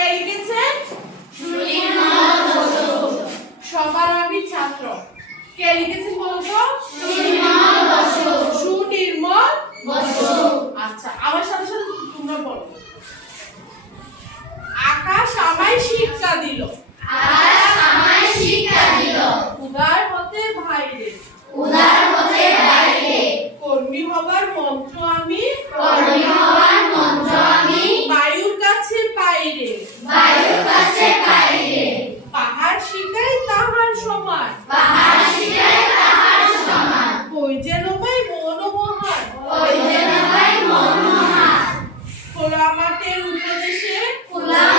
কে লিখেছেন? সবার আমি ছাত্র। কে লিখেছেন বলতো? সুনির্মল আচ্ছা আমার সাথে সাথে তোমরা বলো। আকাশ আমায় শিক্ষা দিল। উদার হতে ভাইরে কর্মী হবার মন্ত্র আমি বায়ুর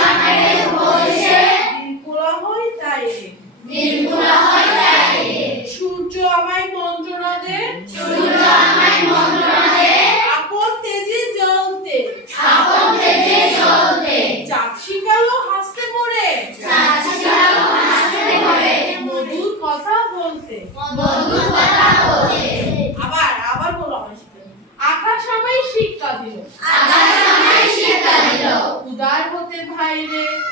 মাঠের উপদেশে খোলা হয় তাই। রে সূর্য আমায় মন্ত্রণা দে। আপন তেজে জ্বলতে। চাঁদ শিখালো হাসতে মরে মধুর কথা বলতে। আবার আবার বলো আমার আকাশ আমায় শিক্ষা দিল উদার হতে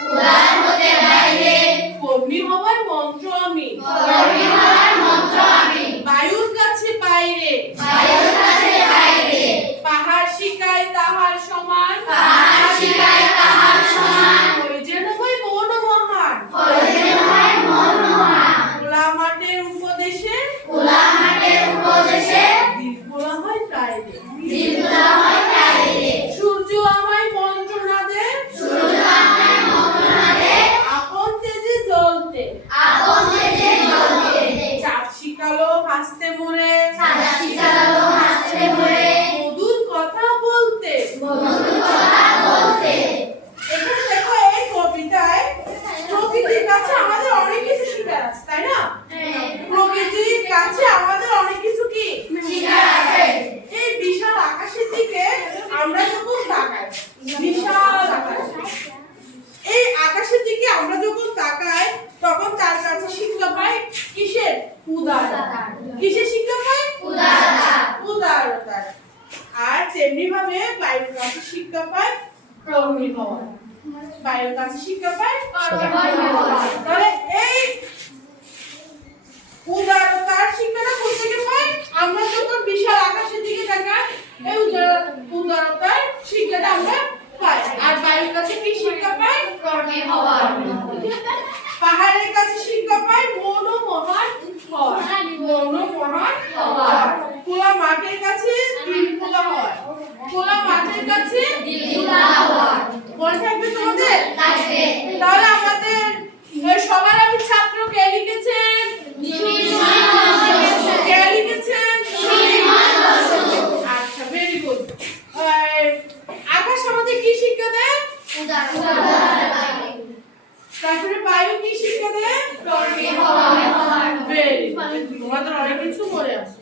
ভাইরে কর্মী হওয়ার মন্ত্র আমি। বায়ুর বিশাল আকাশ। এই আকাশের দিকে আমরা যখন তাকাই তখন তার কাছে শিক্ষা পাই কিসের? উদারতা। কিসের শিক্ষা পাই? উদারতার আর তেমনি ভাবে বায়ুর কাছে শিক্ষা পায় কর্মী বায়ুর কাছে শিক্ষা পায় তাহলে এই উদারতার শিক্ষাটা কোথা থেকে পাই? আমরা যখন বিশাল আকাশের দিকে তাকাই এই উদার- উদারতার শিক্ষাটা আমরা কাছে কি শিক্ষা পাই পাহাড়ের কাছে শিক্ষা পাই মন ও মহান হয় মন ও মহান হয় খোলা মাঠের কাছে দিল খোলা হয় খোলা মাঠের কাছে মনে থাকবে তোমাদের তাহলে আমাদের এ, সবার আমি ছাত্র কে লিখেছেন কে লিখেছেন আচ্ছা ভেরি গুড আকাশ আমাদের কি শিক্ষা দেয় তারপরে বায়ু কি শিক্ষা দেয়। তোমাদের অনেক কিছু মনে আছে।